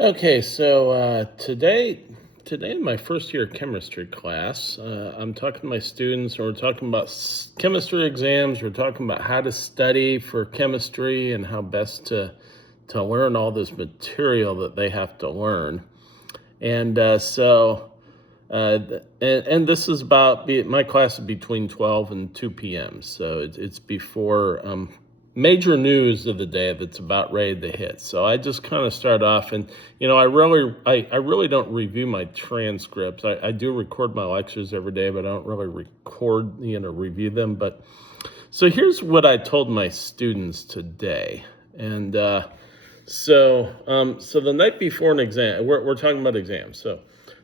Okay, so today in my first year chemistry class, I'm talking to my students, and we're talking about chemistry exams. We're talking about how to study for chemistry and how best to learn all this material that they have to learn. And and this is my class is between 12 and 2 p.m. So it's before major news of the day that's about ready to hit. So I just kind of start off, and I really don't review my transcripts. I do record my lectures every day, but I don't really review them. But so here's what I told my students today. And so the night before an exam, we're talking about exams. So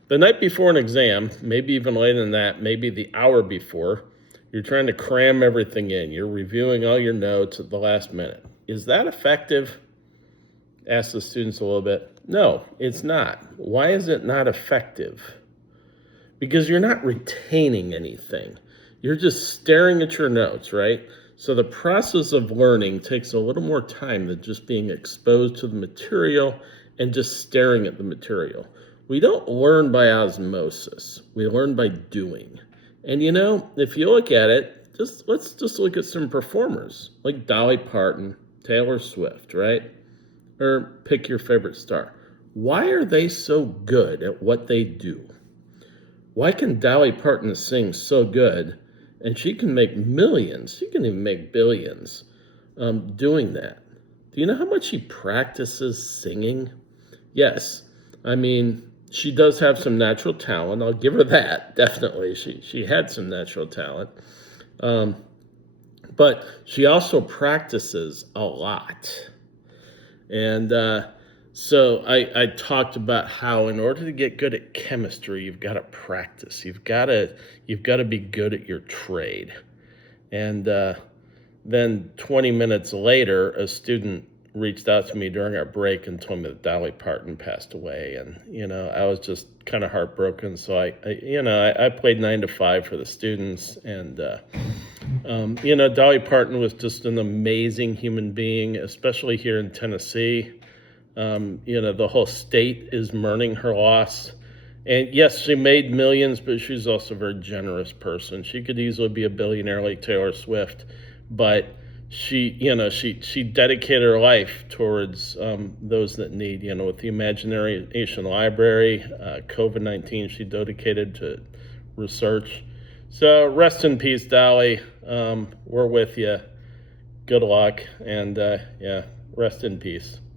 the night before an exam, maybe even later than that, maybe the hour before, you're trying to cram everything in. You're reviewing all your notes at the last minute. Is that effective? Ask the students a little bit. No, it's not. Why is it not effective? Because you're not retaining anything. You're just staring at your notes, right? So the process of learning takes a little more time than just being exposed to the material and just staring at the material. We don't learn by osmosis. We learn by doing. And if you look at it, let's just look at some performers like Dolly Parton, Taylor Swift, right? Or pick your favorite star. Why are they so good at what they do? Why can Dolly Parton sing so good, and she can make millions? She can even make billions doing that. Do you know how much she practices singing? Yes, I mean, she does have some natural talent. I'll give her that. Definitely, she had some natural talent, but she also practices a lot. And so I talked about how in order to get good at chemistry, you've got to practice. You've got to be good at your trade. And then 20 minutes later, a student reached out to me during our break and told me that Dolly Parton passed away. And I was just kind of heartbroken. So I played 9 to 5 for the students. And Dolly Parton was just an amazing human being, especially here in Tennessee. The whole state is mourning her loss. And yes, she made millions, but she's also a very generous person. She could easily be a billionaire like Taylor Swift, but she dedicated her life towards those that need. With the Imagination Library, COVID-19, she dedicated to research. So rest in peace, Dolly. We're with you. Good luck, and rest in peace.